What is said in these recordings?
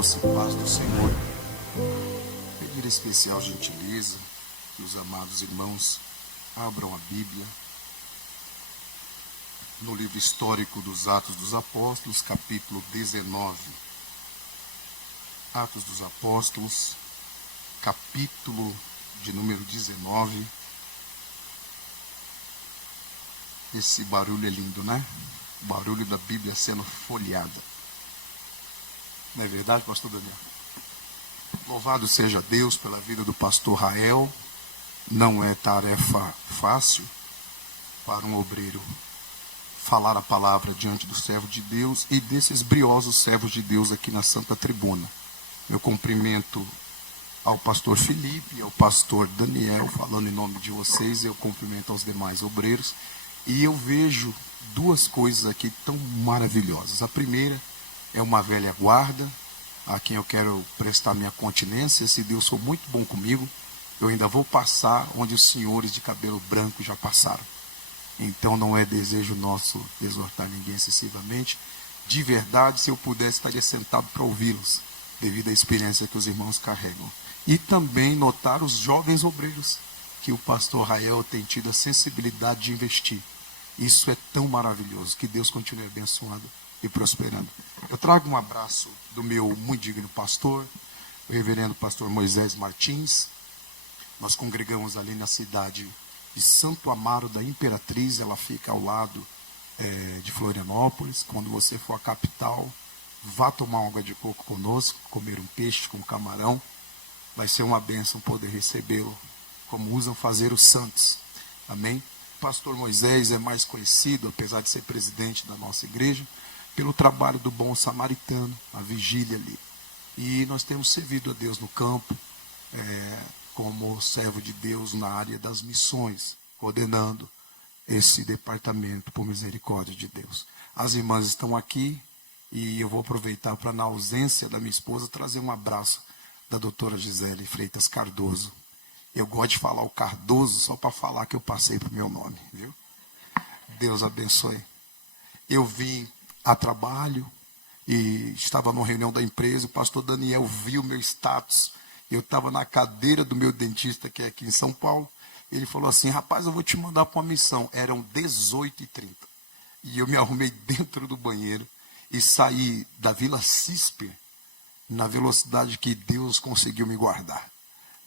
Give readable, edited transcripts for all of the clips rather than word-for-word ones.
doce paz do Senhor. Pedir especial gentileza que os amados irmãos abram a Bíblia no livro histórico dos Atos dos Apóstolos, capítulo 19. Atos dos Apóstolos, capítulo de número 19. Esse barulho é lindo, né? O barulho da Bíblia sendo folheada. Não é verdade, pastor Daniel? Louvado seja Deus pela vida do pastor Rael. Não é tarefa fácil para um obreiro falar a palavra diante do servo de Deus e desses briosos servos de Deus aqui na Santa Tribuna. Eu cumprimento ao pastor Felipe e ao pastor Daniel, falando em nome de vocês. Eu cumprimento aos demais obreiros. E eu vejo duas coisas aqui tão maravilhosas. A primeira é uma velha guarda, a quem eu quero prestar minha continência. Se Deus for muito bom comigo, eu ainda vou passar onde os senhores de cabelo branco já passaram. Então não é desejo nosso exortar ninguém excessivamente. De verdade, se eu pudesse, estaria sentado para ouvi-los, devido à experiência que os irmãos carregam. E também notar os jovens obreiros que o pastor Rael tem tido a sensibilidade de investir. Isso é tão maravilhoso. Que Deus continue abençoando e prosperando. Eu trago um abraço do meu muito digno pastor, o reverendo pastor Moisés Martins. Nós congregamos ali na cidade de Santo Amaro da Imperatriz. Ela fica ao lado de Florianópolis. Quando você for à capital, vá tomar água de coco conosco, comer um peixe com camarão. Vai ser uma bênção poder recebê-lo, como usam fazer os santos. Amém? Pastor Moisés é mais conhecido, apesar de ser presidente da nossa igreja, pelo trabalho do bom samaritano, a vigília ali. E nós temos servido a Deus no campo, como servo de Deus na área das missões, coordenando esse departamento por misericórdia de Deus. As irmãs estão aqui e eu vou aproveitar para, na ausência da minha esposa, trazer um abraço da doutora Gisele Freitas Cardoso. Eu gosto de falar o Cardoso só para falar que eu passei para o meu nome, viu? Deus abençoe. Eu vim a trabalho e estava numa reunião da empresa. O pastor Daniel viu meu status. Eu estava na cadeira do meu dentista, que é aqui em São Paulo. Ele falou assim: rapaz, eu vou te mandar para uma missão. Eram 18h30. E eu me arrumei dentro do banheiro e saí da Vila Cisper na velocidade que Deus conseguiu me guardar,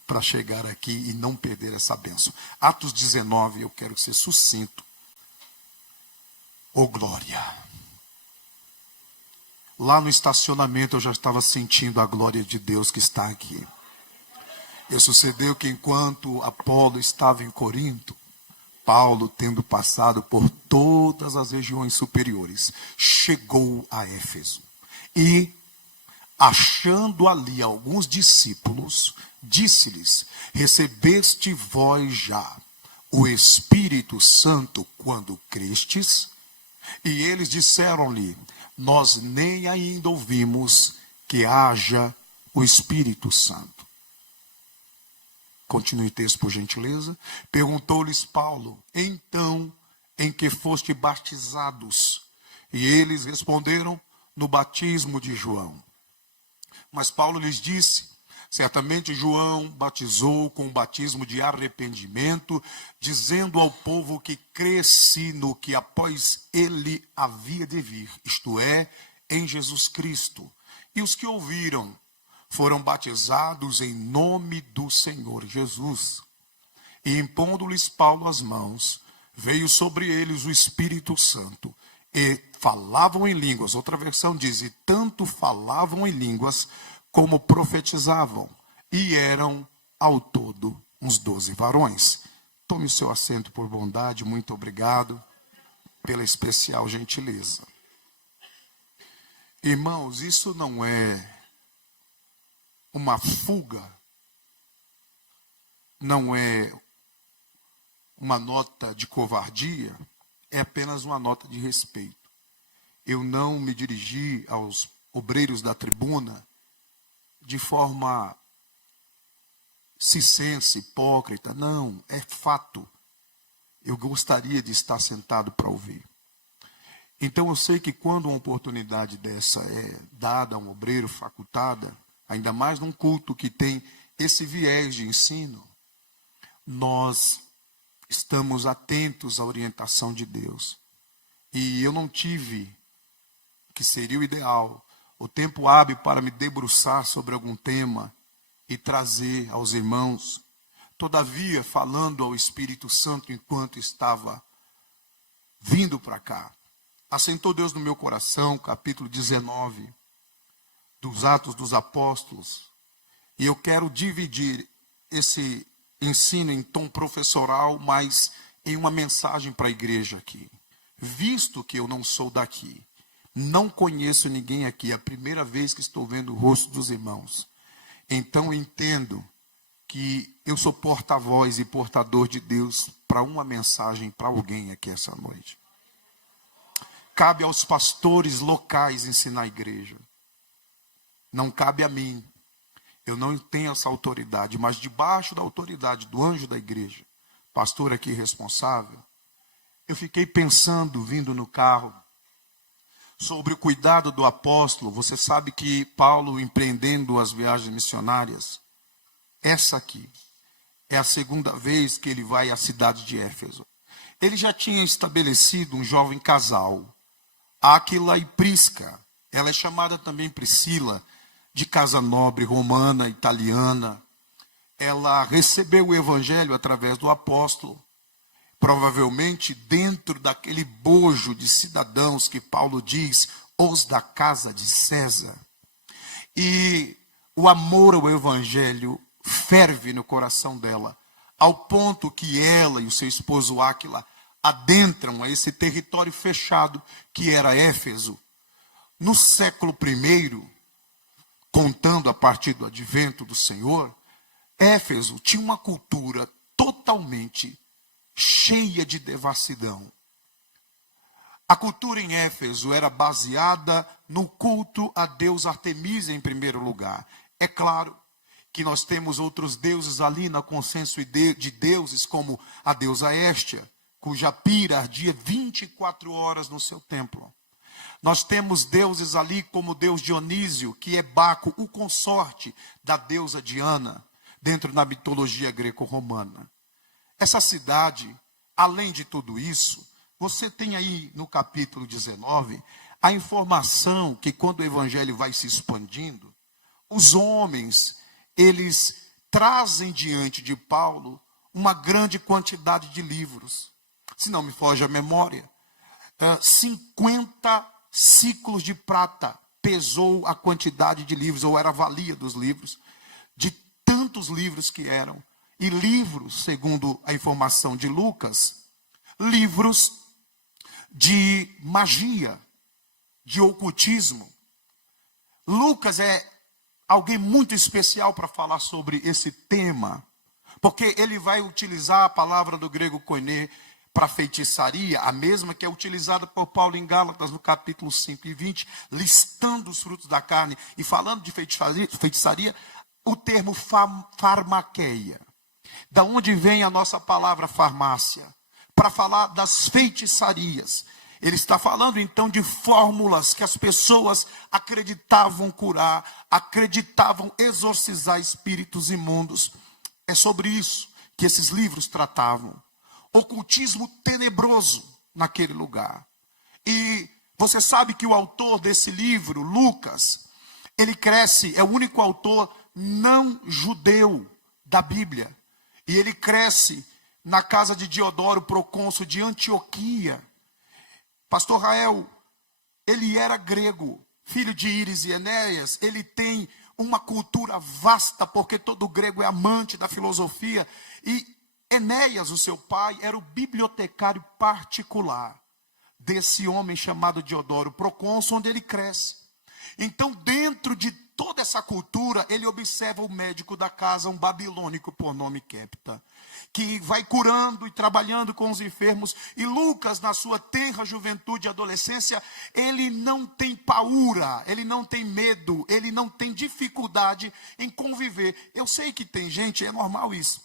para chegar aqui e não perder essa bênção. Atos 19, eu quero ser sucinto. Oh glória! Lá no estacionamento eu já estava sentindo a glória de Deus que está aqui. E sucedeu que enquanto Apolo estava em Corinto, Paulo, tendo passado por todas as regiões superiores, chegou a Éfeso. E, achando ali alguns discípulos, disse-lhes: recebeste vós já o Espírito Santo quando crestes? E eles disseram-lhe: nós nem ainda ouvimos que haja o Espírito Santo. Continue o texto, por gentileza. Perguntou-lhes Paulo: então, em que foste batizados? E eles responderam: no batismo de João. Mas Paulo lhes disse: certamente João batizou com o batismo de arrependimento, dizendo ao povo que cresce no que após ele havia de vir, isto é, em Jesus Cristo. E os que ouviram foram batizados em nome do Senhor Jesus. E impondo-lhes Paulo as mãos, veio sobre eles o Espírito Santo, e falavam em línguas. Outra versão diz: e tanto falavam em línguas como profetizavam, e eram ao todo uns 12 varões. Tome o seu assento por bondade. Muito obrigado pela especial gentileza. Irmãos, isso não é uma fuga, não é uma nota de covardia, é apenas uma nota de respeito. Eu não me dirigi aos obreiros da tribuna de forma cisense, hipócrita. Não, é fato. Eu gostaria de estar sentado para ouvir. Então eu sei que quando uma oportunidade dessa é dada a um obreiro, facultada, ainda mais num culto que tem esse viés de ensino, nós estamos atentos à orientação de Deus. E eu não tive, que seria o ideal, o tempo hábil para me debruçar sobre algum tema e trazer aos irmãos. Todavia, falando ao Espírito Santo enquanto estava vindo para cá, assentou Deus no meu coração, capítulo 19, dos Atos dos Apóstolos. E eu quero dividir esse ensino em tom professoral, mas em uma mensagem para a igreja aqui. Visto que eu não sou daqui, não conheço ninguém aqui, é a primeira vez que estou vendo o rosto dos irmãos. Então entendo que eu sou porta-voz e portador de Deus para uma mensagem para alguém aqui essa noite. Cabe aos pastores locais ensinar a igreja. Não cabe a mim. Eu não tenho essa autoridade, mas debaixo da autoridade do anjo da igreja, pastor aqui responsável, eu fiquei pensando, vindo no carro, sobre o cuidado do apóstolo. Você sabe que Paulo, empreendendo as viagens missionárias, essa aqui é a segunda vez que ele vai à cidade de Éfeso. Ele já tinha estabelecido um jovem casal, Áquila e Prisca. Ela é chamada também Priscila, de casa nobre, romana, italiana. Ela recebeu o evangelho através do apóstolo, provavelmente dentro daquele bojo de cidadãos que Paulo diz, os da casa de César. E o amor ao evangelho ferve no coração dela, ao ponto que ela e o seu esposo Áquila adentram a esse território fechado que era Éfeso. No século I, contando a partir do advento do Senhor, Éfeso tinha uma cultura totalmente cheia de devassidão. A cultura em Éfeso era baseada no culto a deus Artemisa em primeiro lugar. É claro que nós temos outros deuses ali no consenso de deuses, como a deusa Héstia, cuja pira ardia 24 horas no seu templo. Nós temos deuses ali como o deus Dionísio, que é Baco, o consorte da deusa Diana, dentro da mitologia greco-romana. Essa cidade, além de tudo isso, você tem aí no capítulo 19, a informação que quando o evangelho vai se expandindo, os homens, eles trazem diante de Paulo uma grande quantidade de livros. Se não me foge a memória, 50 ciclos de prata pesou a quantidade de livros, ou era a valia dos livros, de tantos livros que eram. E livros, segundo a informação de Lucas, livros de magia, de ocultismo. Lucas é alguém muito especial para falar sobre esse tema, porque ele vai utilizar a palavra do grego koiné para feitiçaria, a mesma que é utilizada por Paulo em Gálatas no capítulo 5 e 20, listando os frutos da carne e falando de feitiçaria, o termo farmaqueia, da onde vem a nossa palavra farmácia, para falar das feitiçarias. Ele está falando então de fórmulas que as pessoas acreditavam curar, acreditavam exorcizar espíritos imundos. É sobre isso que esses livros tratavam. Ocultismo tenebroso naquele lugar. E você sabe que o autor desse livro, Lucas, ele cresce, é o único autor não judeu da Bíblia. E ele cresce na casa de Diodoro, procônsul de Antioquia. Pastor Rael, ele era grego, filho de Íris e Enéas. Ele tem uma cultura vasta, porque todo grego é amante da filosofia. E Enéas, o seu pai, era o bibliotecário particular desse homem chamado Diodoro, procônsul, onde ele cresce. Então, dentro de toda essa cultura, ele observa o médico da casa, um babilônico por nome Quepta, que vai curando e trabalhando com os enfermos. E Lucas, na sua tenra juventude e adolescência, ele não tem paura, ele não tem medo, ele não tem dificuldade em conviver. Eu sei que tem gente, é normal isso,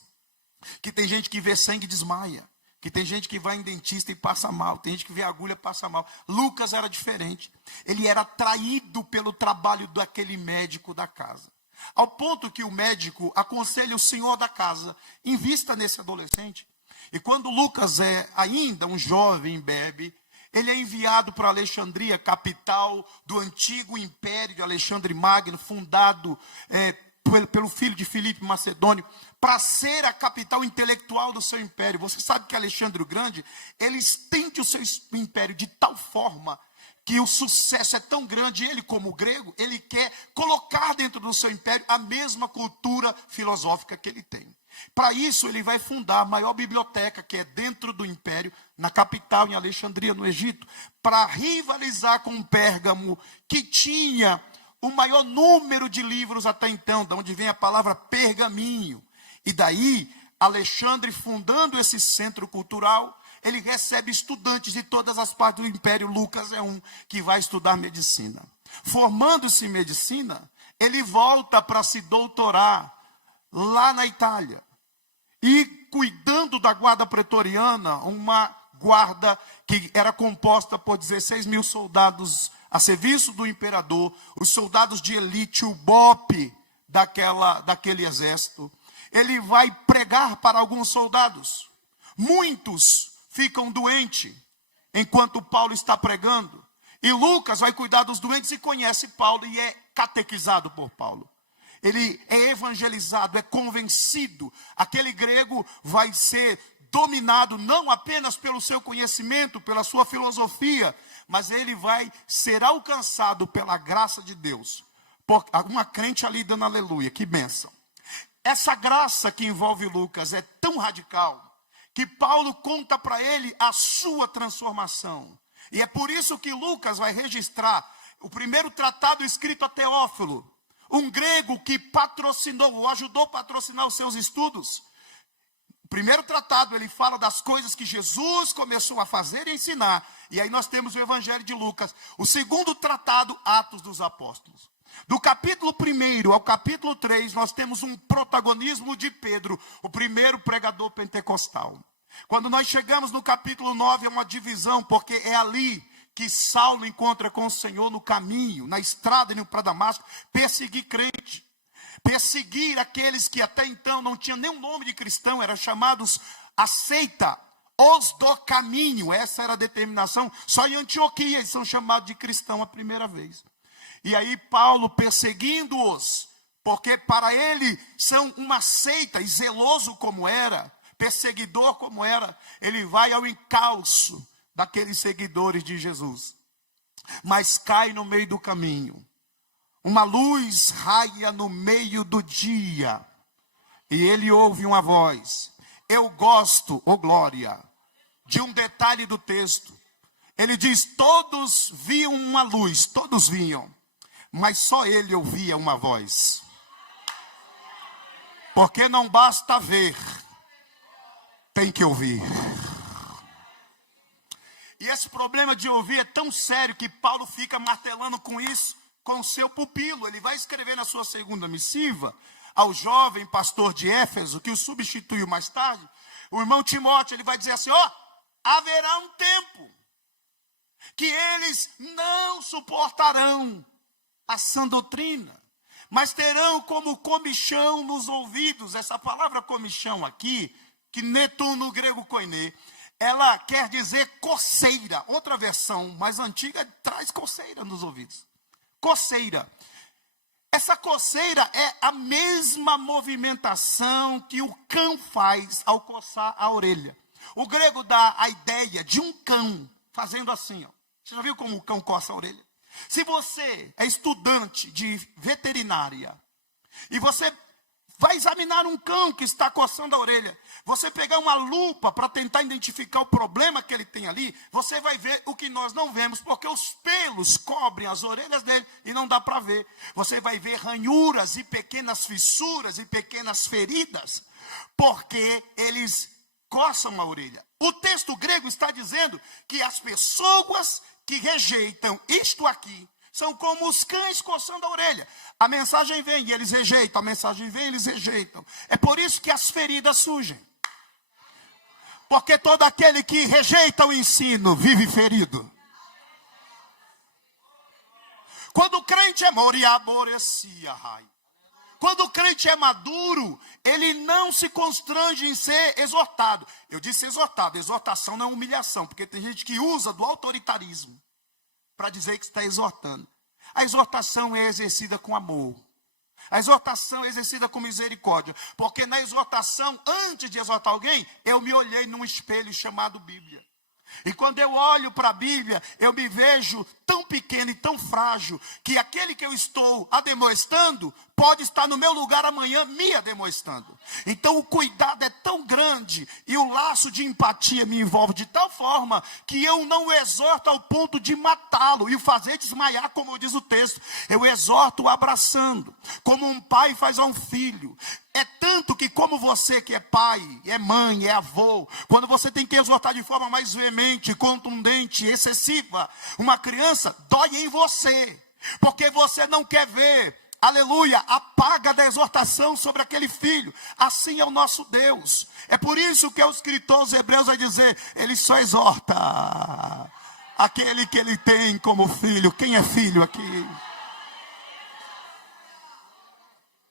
que tem gente que vê sangue e desmaia, Que tem gente que vai em dentista e passa mal, tem gente que vê agulha e passa mal. Lucas era diferente. Ele era atraído pelo trabalho daquele médico da casa. Ao ponto que o médico aconselha o senhor da casa, invista nesse adolescente. E quando Lucas é ainda um jovem bebe, ele é enviado para Alexandria, capital do antigo império de Alexandre Magno, fundado pelo filho de Filipe Macedônio, para ser a capital intelectual do seu império. Você sabe que Alexandre o Grande, ele estende o seu império de tal forma que o sucesso é tão grande, ele como grego, ele quer colocar dentro do seu império a mesma cultura filosófica que ele tem. Para isso, ele vai fundar a maior biblioteca, que é dentro do império, na capital, em Alexandria, no Egito, para rivalizar com Pérgamo, que tinha o maior número de livros até então, de onde vem a palavra pergaminho. E daí, Alexandre, fundando esse centro cultural, ele recebe estudantes de todas as partes do império. Lucas é um que vai estudar medicina. Formando-se em medicina, ele volta para se doutorar lá na Itália. E cuidando da guarda pretoriana, uma guarda que era composta por 16 mil soldados a serviço do imperador, os soldados de elite, o BOP daquele exército. Ele vai pregar para alguns soldados. Muitos ficam doentes enquanto Paulo está pregando. E Lucas vai cuidar dos doentes e conhece Paulo e é catequizado por Paulo. Ele é evangelizado, é convencido. Aquele grego vai ser dominado não apenas pelo seu conhecimento, pela sua filosofia, mas ele vai ser alcançado pela graça de Deus. Por uma crente ali dando aleluia, que bênção. Essa graça que envolve Lucas é tão radical que Paulo conta para ele a sua transformação. E é por isso que Lucas vai registrar o primeiro tratado escrito a Teófilo, um grego que patrocinou, ou ajudou a patrocinar os seus estudos. O primeiro tratado, ele fala das coisas que Jesus começou a fazer e ensinar. E aí nós temos o Evangelho de Lucas. O segundo tratado, Atos dos Apóstolos. Do capítulo 1 ao capítulo 3, nós temos um protagonismo de Pedro, o primeiro pregador pentecostal. Quando nós chegamos no capítulo 9, é uma divisão, porque é ali que Saulo encontra com o Senhor no caminho, na estrada indo para Damasco, perseguir crente. Perseguir aqueles que até então não tinham nenhum nome de cristão, eram chamados a seita, os do caminho. Essa era a determinação. Só em Antioquia eles são chamados de cristão a primeira vez. E aí Paulo perseguindo-os, porque para ele são uma seita, e zeloso como era, perseguidor como era, ele vai ao encalço daqueles seguidores de Jesus. Mas cai no meio do caminho. Uma luz raia no meio do dia. E ele ouve uma voz. Eu gosto, ô glória, de um detalhe do texto. Ele diz, todos viam uma luz, todos viam. Mas só ele ouvia uma voz. Porque não basta ver, tem que ouvir. E esse problema de ouvir é tão sério que Paulo fica martelando com isso, com o seu pupilo. Ele vai escrever na sua segunda missiva ao jovem pastor de Éfeso, que o substituiu mais tarde, o irmão Timóteo. Ele vai dizer assim, haverá um tempo que eles não suportarão a sã doutrina, mas terão como comichão nos ouvidos. Essa palavra comichão aqui, que neton no grego koiné, ela quer dizer coceira. Outra versão mais antiga traz coceira nos ouvidos. Coceira. Essa coceira é a mesma movimentação que o cão faz ao coçar a orelha. O grego dá a ideia de um cão fazendo assim. Você já viu como o cão coça a orelha? Se você é estudante de veterinária e você vai examinar um cão que está coçando a orelha, você pegar uma lupa para tentar identificar o problema que ele tem ali, você vai ver o que nós não vemos, porque os pelos cobrem as orelhas dele e não dá para ver. Você vai ver ranhuras e pequenas fissuras e pequenas feridas, porque eles coçam a orelha. O texto grego está dizendo que as pessoas que rejeitam isto aqui são como os cães coçando a orelha. A mensagem vem e eles rejeitam, a mensagem vem e eles rejeitam. É por isso que as feridas surgem. Porque todo aquele que rejeita o ensino vive ferido. Quando o crente é quando o crente é maduro, ele não se constrange em ser exortado. Eu disse exortado, exortação não é humilhação, porque tem gente que usa do autoritarismo para dizer que está exortando. A exortação é exercida com amor. A exortação é exercida com misericórdia. Porque na exortação, antes de exortar alguém, eu me olhei num espelho chamado Bíblia. E quando eu olho para a Bíblia, eu me vejo tão pequeno e tão frágil, que aquele que eu estou ademoestando, pode estar no meu lugar amanhã me ademoestando. Então o cuidado é tão grande, e o laço de empatia me envolve de tal forma, que eu não o exorto ao ponto de matá-lo, e o fazer desmaiar, como diz o texto. Eu exorto abraçando, como um pai faz a um filho. É tanto que como você que é pai, é mãe, é avô, quando você tem que exortar de forma mais veemente, contundente, excessiva, uma criança, dói em você. Porque você não quer ver, aleluia, a paga da exortação sobre aquele filho. Assim é o nosso Deus. É por isso que o escritor aos Hebreus vai dizer, ele só exorta aquele que ele tem como filho. Quem é filho aqui?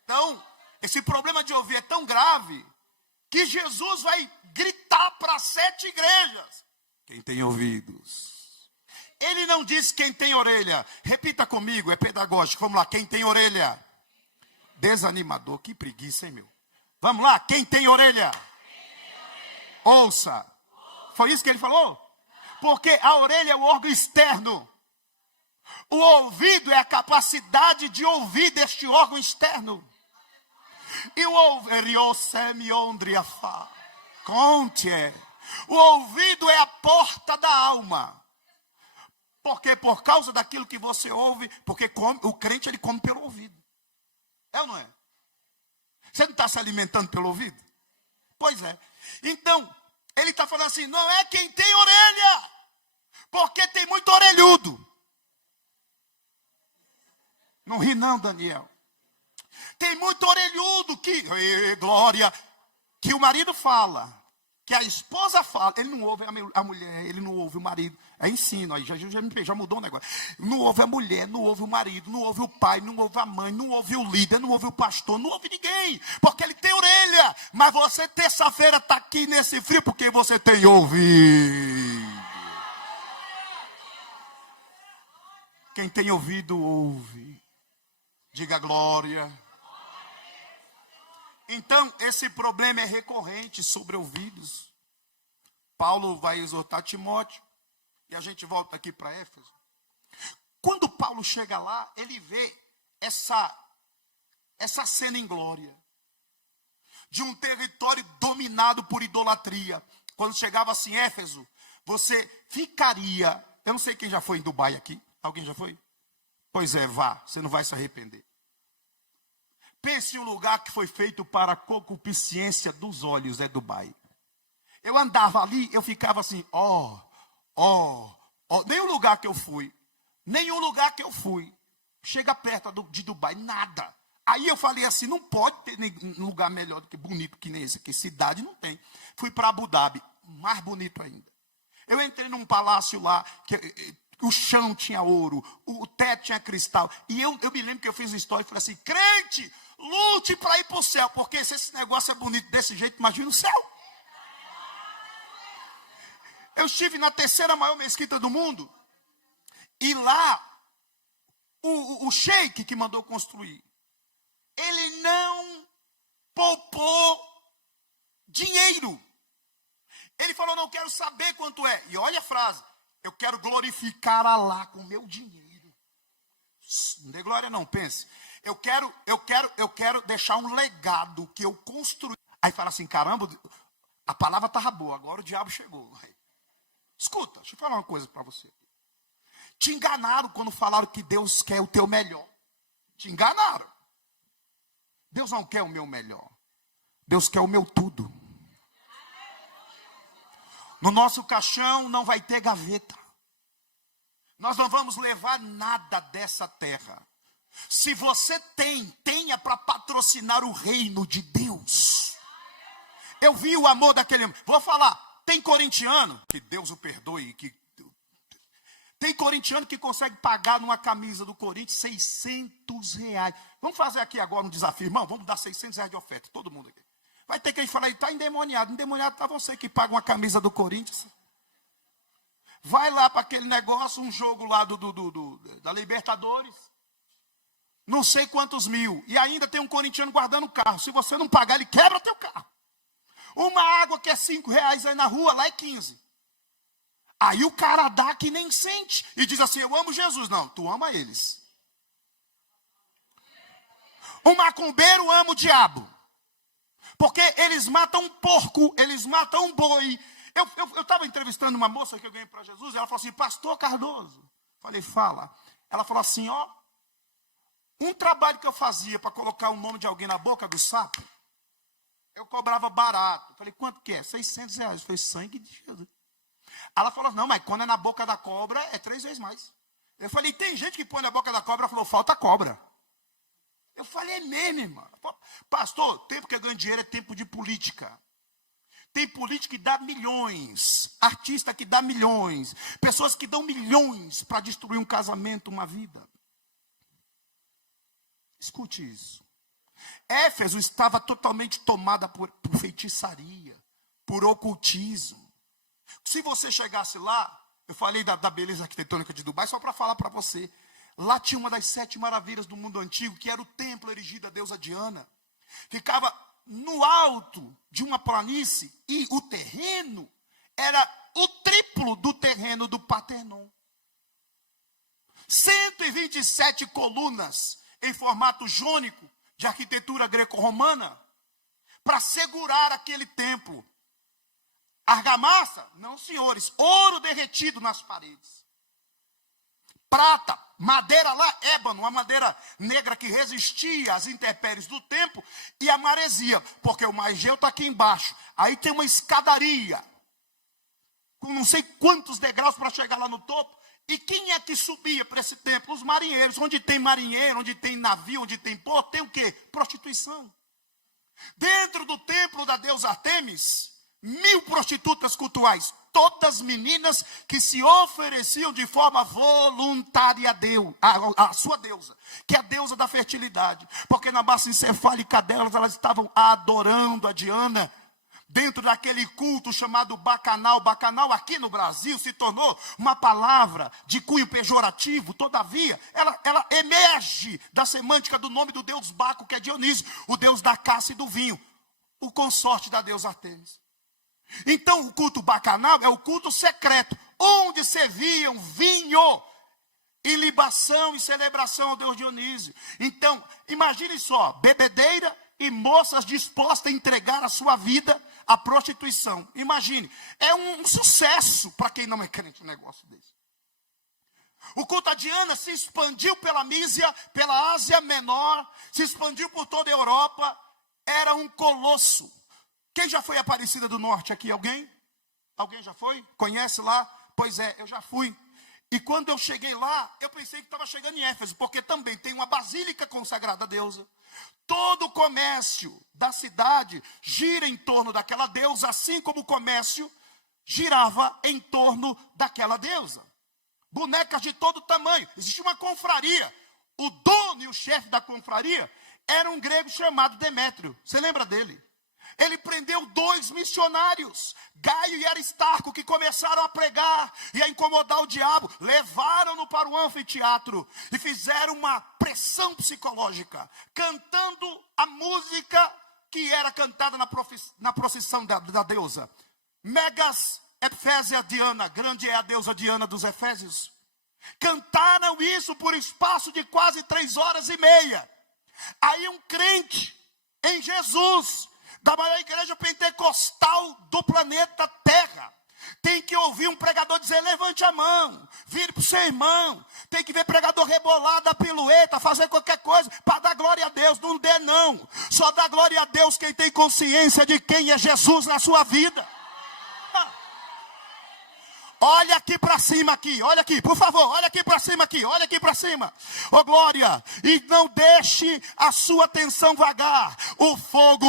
Então, esse problema de ouvir é tão grave, que Jesus vai gritar para 7 igrejas. Quem tem ouvidos. Ele não disse quem tem orelha. Repita comigo, é pedagógico. Vamos lá, quem tem orelha? Desanimador, que preguiça, hein, meu? Vamos lá, quem tem orelha? Ouça. Foi isso que ele falou? Porque a orelha é o órgão externo. O ouvido é a capacidade de ouvir deste órgão externo. E o ouvido é a porta da alma. Porque por causa daquilo que você ouve, porque o crente ele come pelo ouvido. É ou não é? Você não está se alimentando pelo ouvido? Pois é. Então, ele está falando assim, não é quem tem orelha, porque tem muito orelhudo. Não ri não, Daniel. Tem muito orelhudo que, glória, que o marido fala, que a esposa fala, ele não ouve a mulher, ele não ouve o marido. É ensino, aí já mudou o negócio. Não ouve a mulher, não ouve o marido, não ouve o pai, não ouve a mãe, não ouve o líder, não ouve o pastor, não ouve ninguém, porque ele tem orelha. Mas você terça-feira está aqui nesse frio porque você tem ouvido. Quem tem ouvido, ouve. Diga glória. Então, esse problema é recorrente sobre ouvidos. Paulo vai exortar Timóteo. E a gente volta aqui para Éfeso. Quando Paulo chega lá, ele vê essa cena em glória. De um território dominado por idolatria. Quando chegava assim, Éfeso, você ficaria... Eu não sei quem já foi em Dubai aqui. Alguém já foi? Pois é, vá. Você não vai se arrepender. Pense em um lugar que foi feito para a concupiscência dos olhos, é Dubai. Eu andava ali, eu ficava assim, nenhum lugar que eu fui, chega perto de Dubai, nada. Aí eu falei assim, não pode ter um lugar melhor do que bonito que nem esse aqui, cidade não tem. Fui para Abu Dhabi, mais bonito ainda. Eu entrei num palácio lá, que o chão tinha ouro, o teto tinha cristal. E eu me lembro que eu fiz uma história e falei assim, crente, lute para ir para o céu, porque se esse negócio é bonito desse jeito, imagina o céu. Eu estive na 3ª maior mesquita do mundo, e lá, o sheik que mandou construir, ele não poupou dinheiro. Ele falou, não quero saber quanto é. E olha a frase, eu quero glorificar Alá com o meu dinheiro. Não dê glória não, pense. Eu quero deixar um legado que eu construí. Aí fala assim, caramba, a palavra estava boa, agora o diabo chegou. Escuta, deixa eu falar uma coisa para você. Te enganaram quando falaram que Deus quer o teu melhor. Te enganaram. Deus não quer o meu melhor. Deus quer o meu tudo. No nosso caixão não vai ter gaveta. Nós não vamos levar nada dessa terra. Se você tenha para patrocinar o reino de Deus. Eu vi o amor daquele homem. Vou falar. Tem corintiano, que Deus o perdoe, tem corintiano que consegue pagar numa camisa do Corinthians R$600. Vamos fazer aqui agora um desafio, irmão. Vamos dar R$600 de oferta, todo mundo aqui. Vai ter que falar, está endemoniado. Endemoniado está você que paga uma camisa do Corinthians. Vai lá para aquele negócio, um jogo lá da Libertadores. Não sei quantos mil. E ainda tem um corintiano guardando o carro. Se você não pagar, ele quebra teu carro. Uma água que é R$5 aí na rua, lá é 15. Aí o cara dá que nem sente. E diz assim, eu amo Jesus. Não, tu ama eles. O macumbeiro ama o diabo. Porque eles matam um porco, eles matam um boi. Eu estava entrevistando uma moça que eu ganhei para Jesus. Ela falou assim, pastor Cardoso. Falei, fala. Ela falou assim, ó. Um trabalho que eu fazia para colocar o nome de alguém na boca do sapo. Eu cobrava barato. Falei, quanto que é? R$600. Foi sangue de Jesus. Ela falou, não, mas quando é na boca da cobra, é 3 vezes mais. Eu falei, tem gente que põe na boca da cobra. Ela falou, falta cobra. Eu falei, é mesmo, irmão. Pastor, tempo que eu ganho dinheiro é tempo de política. Tem político que dá milhões. Artista que dá milhões. Pessoas que dão milhões para destruir um casamento, uma vida. Escute isso. Éfeso estava totalmente tomada por feitiçaria, por ocultismo. Se você chegasse lá, eu falei da beleza arquitetônica de Dubai, só para falar para você. Lá tinha uma das 7 maravilhas do mundo antigo, que era o templo erigido à deusa Diana. Ficava no alto de uma planície e o terreno era o triplo do terreno do Partenon. 127 colunas em formato jônico de arquitetura greco-romana para segurar aquele templo. Argamassa? Não, senhores. Ouro derretido nas paredes. Prata, madeira lá, ébano, uma madeira negra que resistia às intempéries do tempo e a maresia, porque o Maigeu está aqui embaixo. Aí tem uma escadaria, com não sei quantos degraus para chegar lá no topo. E quem é que subia para esse templo? Os marinheiros. Onde tem marinheiro, onde tem navio, onde tem porto, tem o quê? Prostituição. Dentro do templo da deusa Artemis, 1000 prostitutas cultuais, todas meninas que se ofereciam de forma voluntária a sua deusa, que é a deusa da fertilidade. Porque na base encefálica delas, elas estavam adorando a Diana. Dentro daquele culto chamado bacanal. Bacanal aqui no Brasil se tornou uma palavra de cunho pejorativo. Todavia, ela emerge da semântica do nome do deus Baco, que é Dionísio, o deus da caça e do vinho, o consorte da deusa Artemis. Então o culto bacanal é o culto secreto, onde serviam vinho e libação e celebração ao deus Dionísio. Então, imagine só, bebedeira e moças dispostas a entregar a sua vida à prostituição. Imagine, é um sucesso para quem não é crente um negócio desse. O culto a Diana se expandiu pela Mísia, pela Ásia Menor, se expandiu por toda a Europa, era um colosso. Quem já foi à Aparecida do Norte aqui? Alguém? Alguém já foi? Conhece lá? Pois é, eu já fui. E quando eu cheguei lá, eu pensei que estava chegando em Éfeso, porque também tem uma basílica consagrada à deusa. Todo o comércio da cidade gira em torno daquela deusa, assim como o comércio girava em torno daquela deusa. Bonecas de todo tamanho. Existia uma confraria. O dono e o chefe da confraria era um grego chamado Demétrio. Você lembra dele? Ele prendeu 2 missionários, Gaio e Aristarco, que começaram a pregar e a incomodar o diabo. Levaram-no para o anfiteatro e fizeram uma pressão psicológica, cantando a música que era cantada na procissão da deusa. Megas Efésia Diana, grande é a deusa Diana dos Efésios. Cantaram isso por espaço de quase 3 horas e meia. Aí um crente em Jesus, da maior igreja pentecostal do planeta Terra, tem que ouvir um pregador dizer, levante a mão, vire para o seu irmão. Tem que ver pregador rebolar, dar pirueta, fazer qualquer coisa, para dar glória a Deus. Não dê não, só dá glória a Deus quem tem consciência de quem é Jesus na sua vida. Olha aqui para cima aqui, olha aqui, por favor, olha aqui para cima aqui, olha aqui para cima. Ô glória, e não deixe a sua atenção vagar. O fogo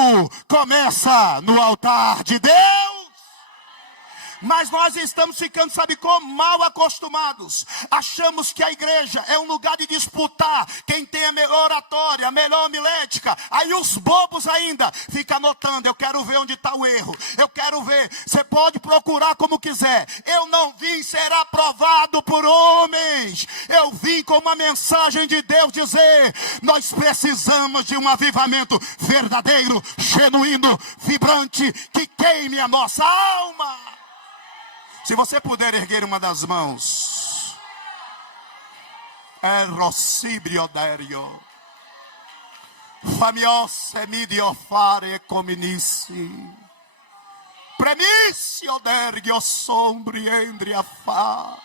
começa no altar de Deus. Mas nós estamos ficando, sabe como? Mal acostumados. Achamos que a igreja é um lugar de disputar quem tem a melhor oratória, a melhor homilética. Aí os bobos ainda ficam anotando. Eu quero ver onde está o erro. Eu quero ver. Você pode procurar como quiser. Eu não vim ser aprovado por homens. Eu vim com uma mensagem de Deus dizer: nós precisamos de um avivamento verdadeiro, genuíno, vibrante, que queime a nossa alma. Se você puder erguer uma das mãos. Erosibrio Famiose midio fare cominici. Premissio dergio sombri endri a fa.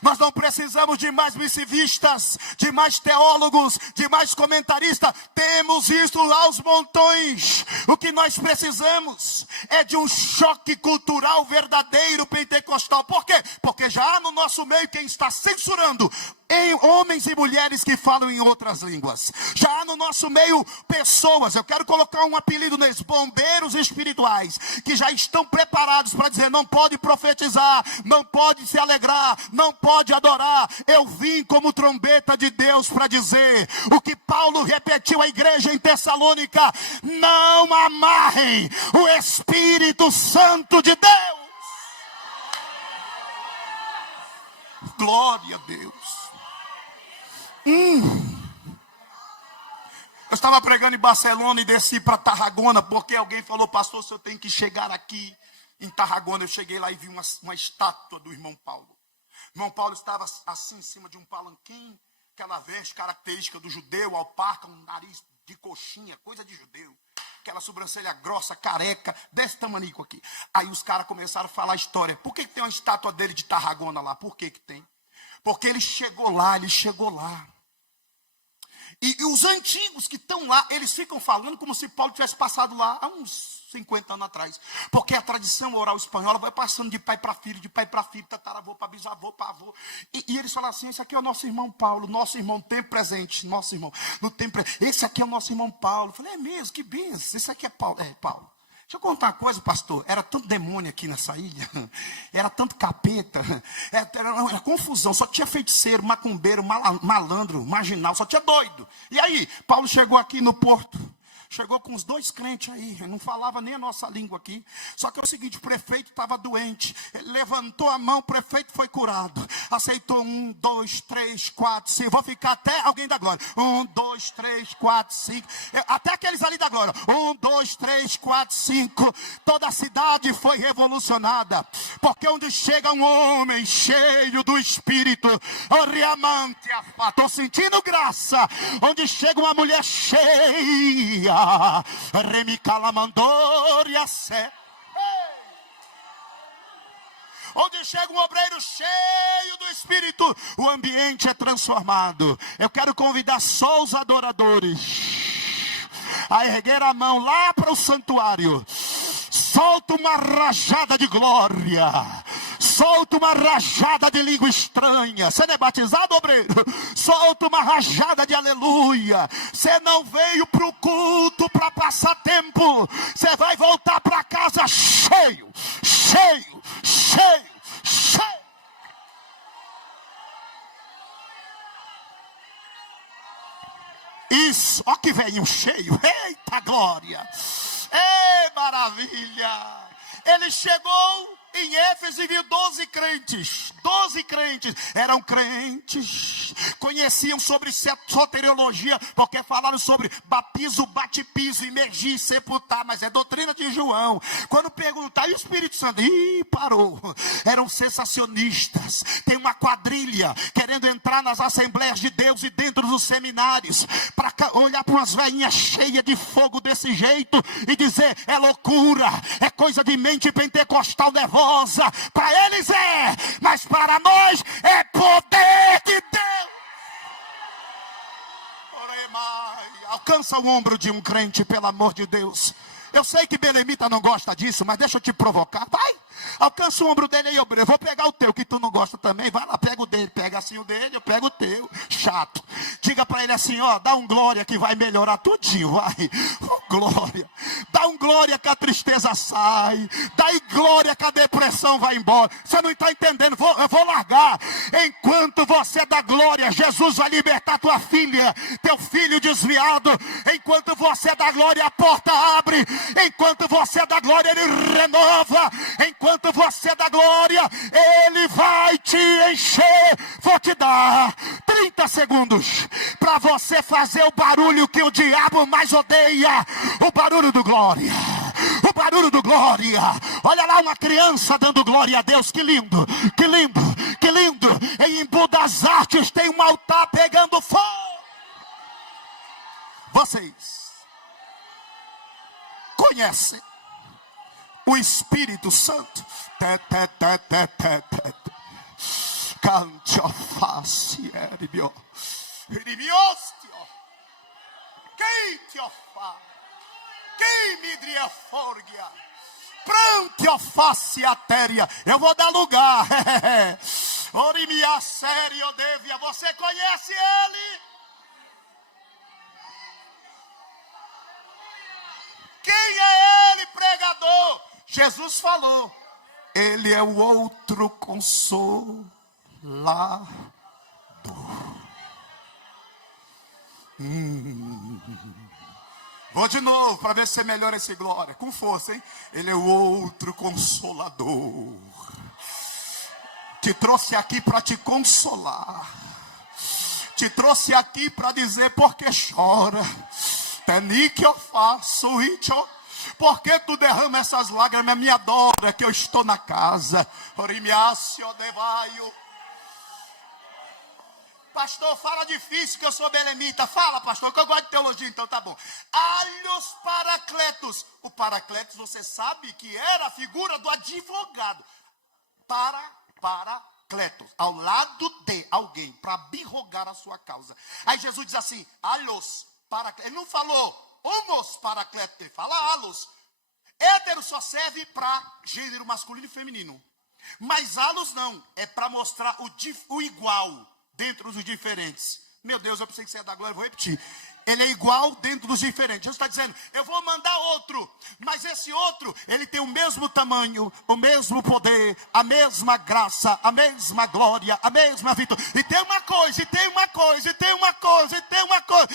Nós não precisamos de mais missivistas, de mais teólogos, de mais comentaristas. Temos isso aos montões. O que nós precisamos é de um choque cultural verdadeiro pentecostal. Por quê? Porque já há no nosso meio quem está censurando em homens e mulheres que falam em outras línguas. Já há no nosso meio pessoas, eu quero colocar um apelido neles, bombeiros espirituais, que já estão preparados para dizer: não pode profetizar, não pode se alegrar, não pode adorar. Eu vim como trombeta de Deus para dizer o que Paulo repetiu à igreja em Tessalônica: não amarrem o Espírito Santo de Deus. Glória a Deus. Eu estava pregando em Barcelona e desci para Tarragona, porque alguém falou: pastor, se eu tenho que chegar aqui em Tarragona. Eu cheguei lá e vi uma estátua do irmão Paulo. O irmão Paulo estava assim em cima de um palanquim, aquela veste característica do judeu, alparca, um nariz de coxinha, coisa de judeu, aquela sobrancelha grossa, careca, desse tamanico aqui. Aí os caras começaram a falar a história. Por que tem uma estátua dele de Tarragona lá? Por que tem? Porque ele chegou lá. E os antigos que estão lá, eles ficam falando como se Paulo tivesse passado lá há uns 50 anos atrás. Porque a tradição oral espanhola vai passando de pai para filho, tataravô para bisavô, para avô. E eles falam assim: esse aqui é o nosso irmão Paulo, nosso irmão tempo presente, nosso irmão no tempo presente. Esse aqui é o nosso irmão Paulo. Eu falei: é mesmo, que benção, esse aqui é Paulo. É, Paulo. Deixa eu contar uma coisa, pastor. Era tanto demônio aqui nessa ilha, era tanto capeta, era confusão. Só tinha feiticeiro, macumbeiro, malandro, marginal, só tinha doido. E aí, Paulo chegou aqui no porto. Chegou com os 2 crentes aí, não falava nem a nossa língua aqui. Só que é o seguinte: o prefeito estava doente. Ele levantou a mão, o prefeito foi curado. Aceitou 1, 2, 3, 4, 5. Vou ficar até alguém da glória. 1, 2, 3, 4, 5. Até aqueles ali da glória. 1, 2, 3, 4, 5. Toda a cidade foi revolucionada. Porque onde chega um homem cheio do Espírito, estou sentindo graça. Onde chega uma mulher cheia, onde chega um obreiro cheio do Espírito, o ambiente é transformado. Eu quero convidar só os adoradores a erguer a mão lá para o santuário. Solta uma rajada de glória. Solta uma rajada de língua estranha. Você não é batizado, obreiro? Solta uma rajada de aleluia. Você não veio para o culto para passar tempo. Você vai voltar para casa cheio, cheio, cheio, cheio. Isso, ó que velhinho cheio. Eita glória. Ei, maravilha. Ele chegou em Éfeso e viu 12 crentes. 12 crentes. Eram crentes. Conheciam sobre soteriologia, porque falaram sobre batismo, bate-piso, imergir, sepultar. Mas é doutrina de João. Quando perguntar, e o Espírito Santo? Ih, parou. Eram sensacionistas. Tem uma quadrilha querendo entrar nas Assembleias de Deus e dentro dos seminários, para olhar para umas velhinhas cheias de fogo desse jeito e dizer: é loucura, é coisa de mente pentecostal nervosa. Para eles é, mas para nós é poder de Deus. Alcança o ombro de um crente, pelo amor de Deus. Eu sei que Belemita não gosta disso, mas deixa eu te provocar. Vai, Alcança o ombro dele aí, obreiro. Vou pegar o teu, que tu não gosta também. Vai lá, pega o dele. Pega assim o dele, eu pego o teu. Chato. Diga para ele assim, ó, dá um glória que vai melhorar tudinho, vai. Oh, glória. Dá um glória que a tristeza sai. Dá glória que a depressão vai embora. Você não está entendendo, eu vou largar. Enquanto você dá glória, Jesus vai libertar tua filha, teu filho desviado. Enquanto você dá glória, a porta abre. Enquanto você dá glória, ele renova. Enquanto você dá glória, ele vai te encher. Vou te dar 30 segundos para você fazer o barulho que o diabo mais odeia. O barulho do glória. O barulho do glória. Olha lá uma criança dando glória a Deus. Que lindo, que lindo, que lindo. Em Embu das Artes tem um altar pegando fogo. Vocês conhecem o Espírito Santo? Cante a face, eribio. Eribiostio. Quem te ofa? Quem me dria forgia? Prante a face atéria. Eu vou dar lugar. Orimia sério devia. Você conhece ele? Quem é ele, pregador? Jesus falou. Ele é o outro consolador. Vou de novo, para ver se você melhora esse glória. Com força, hein? Ele é o outro consolador. Te trouxe aqui para te consolar. Te trouxe aqui para dizer porque chora. Teni que eu faço isso. Porque tu derrama essas lágrimas, me adora que eu estou na casa. Orimiácio devaio. Pastor, fala difícil que eu sou belemita. Fala, pastor, que eu gosto de teologia, então tá bom. Alhos paracletos. O paracletos, você sabe que era a figura do advogado. Paracletos. Ao lado de alguém, para birrogar a sua causa. Aí Jesus diz assim, alhos paracletos. Ele não falou homos paracletos, ele fala alhos. Hétero só serve para gênero masculino e feminino. Mas alhos não, é para mostrar o igual dentro dos diferentes. Meu Deus, eu pensei que você ia dar glória, eu vou repetir. Ele é igual dentro dos diferentes. Jesus está dizendo, eu vou mandar outro. Mas esse outro, ele tem o mesmo tamanho, o mesmo poder, a mesma graça, a mesma glória, a mesma vitória. E tem uma coisa, e tem uma coisa, e tem uma coisa, e tem uma coisa.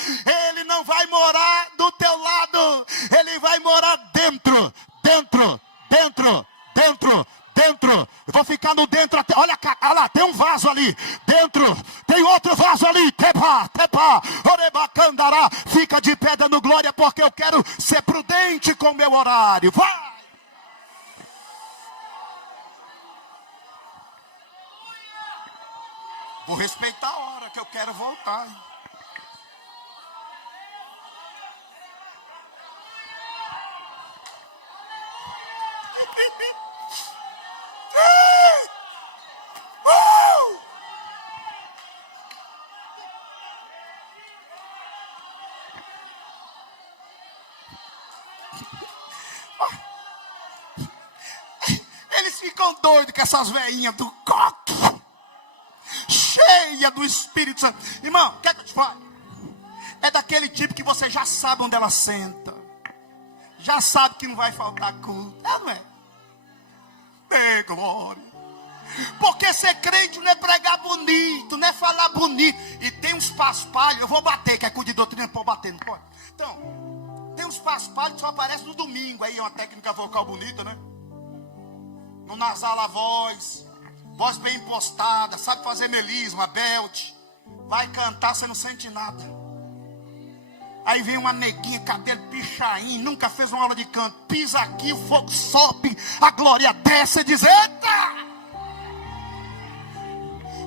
Ele não vai morar do teu lado. Ele vai morar dentro. Eu vou ficar no dentro até. Olha lá, tem um vaso ali. Dentro, tem outro vaso ali. Tepa, orebacandará. Fica de pé dando glória, porque eu quero ser prudente com o meu horário. Vai! Vou respeitar a hora que eu quero voltar. Eles ficam doidos com essas velhinhas do coque, cheia do Espírito Santo. Irmão, quer que eu te fale? É daquele tipo que você já sabe onde ela senta, já sabe que não vai faltar culto. Não é? É glória. Porque ser crente não é pregar bonito, não é falar bonito. E tem uns paspalhos, eu vou bater, que é culto de doutrina, pode bater, não pode? Então, tem uns paspalhos que só aparecem no domingo. Aí é uma técnica vocal bonita, né? No nasal a voz bem impostada, sabe fazer melisma, belt. Vai cantar, você não sente nada. Aí vem uma neguinha, cabelo pichain, nunca fez uma aula de canto. Pisa aqui, o fogo sobe, a glória desce e diz, eita!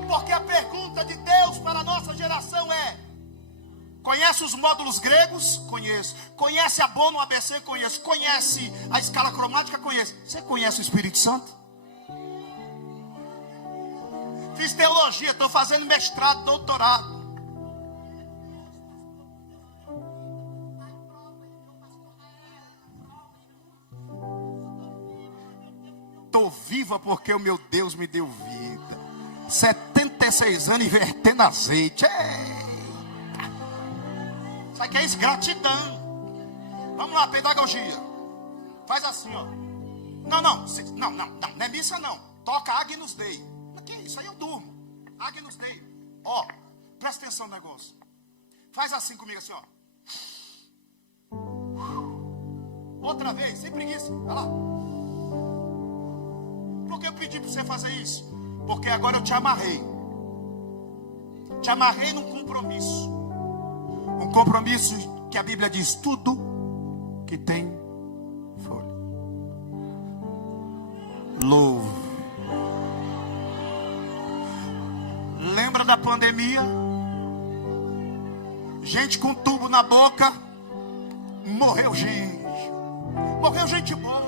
Porque a pergunta de Deus para a nossa geração é: conhece os módulos gregos? Conheço. Conhece a Bono, ABC? Conheço. Conhece a escala cromática? Conheço. Você conhece o Espírito Santo? Fiz teologia, estou fazendo mestrado, doutorado. Estou vivo viva porque o meu Deus me deu vida. 76 anos invertendo azeite. Eita. Sabe o que é isso? Gratidão. Vamos lá, pedagogia. Faz assim, ó. Não é missa não. Toca Agnus Dei. O que é isso? Aí eu durmo. Agnus Dei. Ó, presta atenção no negócio. Faz assim comigo, assim, ó. Outra vez, sem preguiça. Vai lá. Por que eu pedi para você fazer isso? Porque agora eu te amarrei. Te amarrei num compromisso. Um compromisso que a Bíblia diz: tudo que tem folha. Louvo. Lembra da pandemia? Gente com tubo na boca. Morreu gente. Morreu gente boa.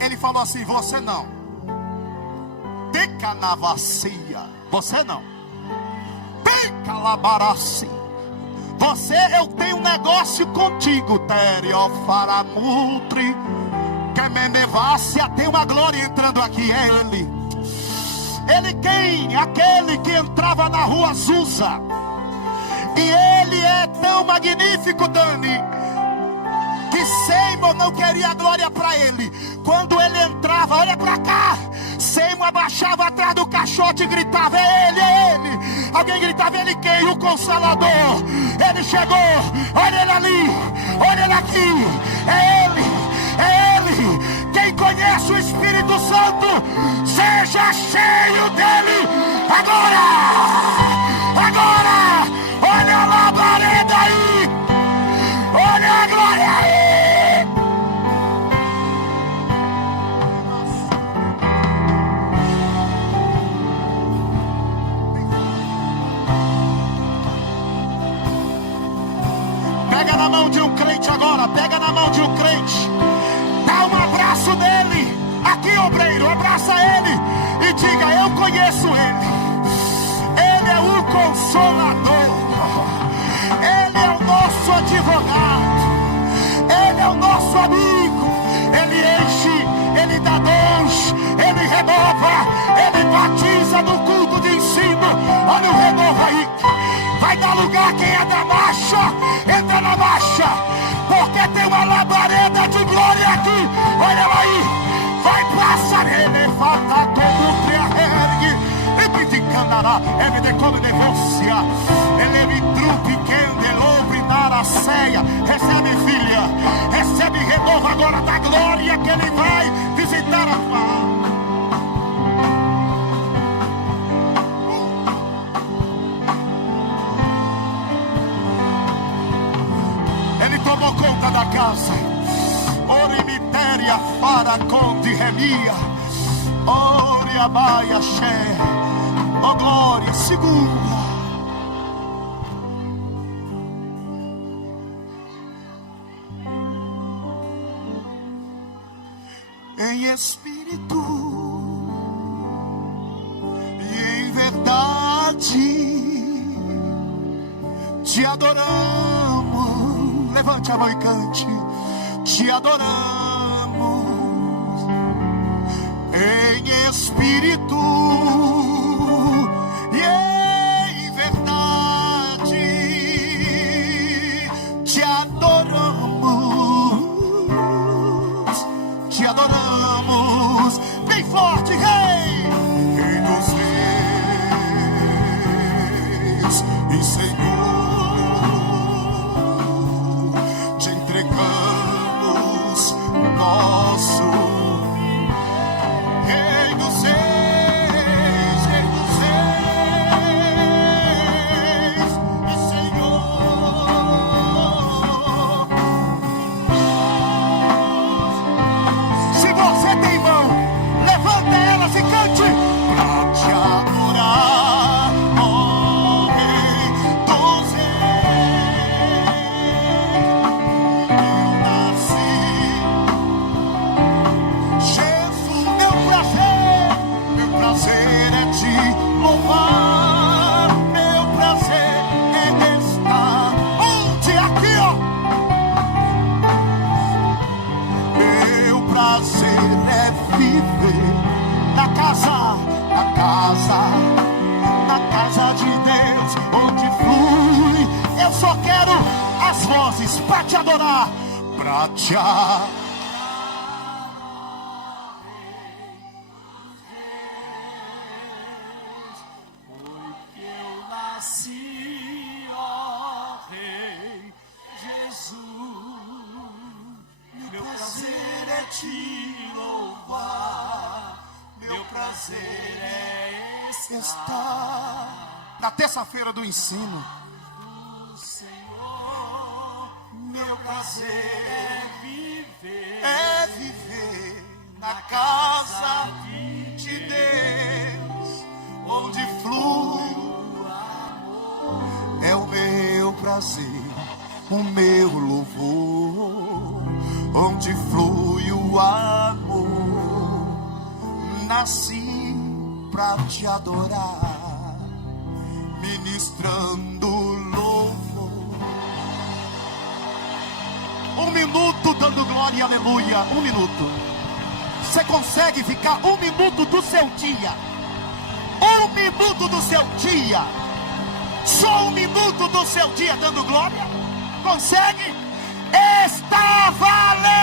Ele falou assim: você não. Teca na vacia. Você não. Teca labaraci. Você, eu tenho um negócio contigo. Teriofaramutri. Kemenevácia. Tem uma glória entrando aqui. É ele. Ele quem? Aquele que entrava na rua Azusa. E ele é tão magnífico, Dani, que Seymour não queria glória para ele. Quando ele entrava, olha para cá, Seymour abaixava atrás do caixote e gritava: é ele, é ele. Alguém gritava: ele quem? O Consolador. Ele chegou, olha ele ali, olha ele aqui. É ele, é ele. Quem conhece o Espírito Santo, seja cheio dele agora, agora. Olha a labareda aí, olha a glória aí. Pega na mão de um crente agora, pega na mão de um crente. Dá um abraço nele. Aqui, obreiro, abraça ele e diga: eu conheço ele. Ele é o Consolador. Ele é o nosso advogado. Ele é o nosso amigo. Ele enche, ele dá dons, ele renova, ele batiza no culto de ensino. Olha o renovo aí. Vai dar lugar quem é da marcha. Entra na marcha, porque tem uma labareda de glória aqui. Olha ela aí. Vai passar, elevata como prearregue. Epidicanará, evidecome negócia. Ele me trupe, quendelobre, naraceia. Recebe, filha, recebe renovo agora da glória que ele vai visitar a tua. Ele tomou conta da casa. Orimitéria, Faraconde, Remia, Oriabaia, Xé, oh glória, segura. Em espírito e em verdade te adoramos. Levante a mão e cante. Te adoramos em espírito e em verdade. Te adoramos, te adoramos. Bem forte, Rei, Rei dos Reis e Senhor. Te entregamos nosso Rei dos Reis, Rei dos Reis e Senhor. Se você tem mão, levanta elas e cante pra te adorar, ó Rei dos casa de Deus, onde flui. Eu só quero as vozes para te adorar, para te adorar. Porque eu nasci, ó Rei Jesus. Meu prazer é te louvar, meu prazer é estar na terça-feira do ensino do Senhor. Meu prazer é viver na casa de Deus, onde flui o amor. É o meu prazer, o meu louvor, onde flui o amor. Nasci pra te adorar, ministrando louvor. Um minuto dando glória e aleluia. Um minuto. Você consegue ficar um minuto do seu dia? Um minuto do seu dia. Só um minuto do seu dia dando glória? Consegue? Está valendo!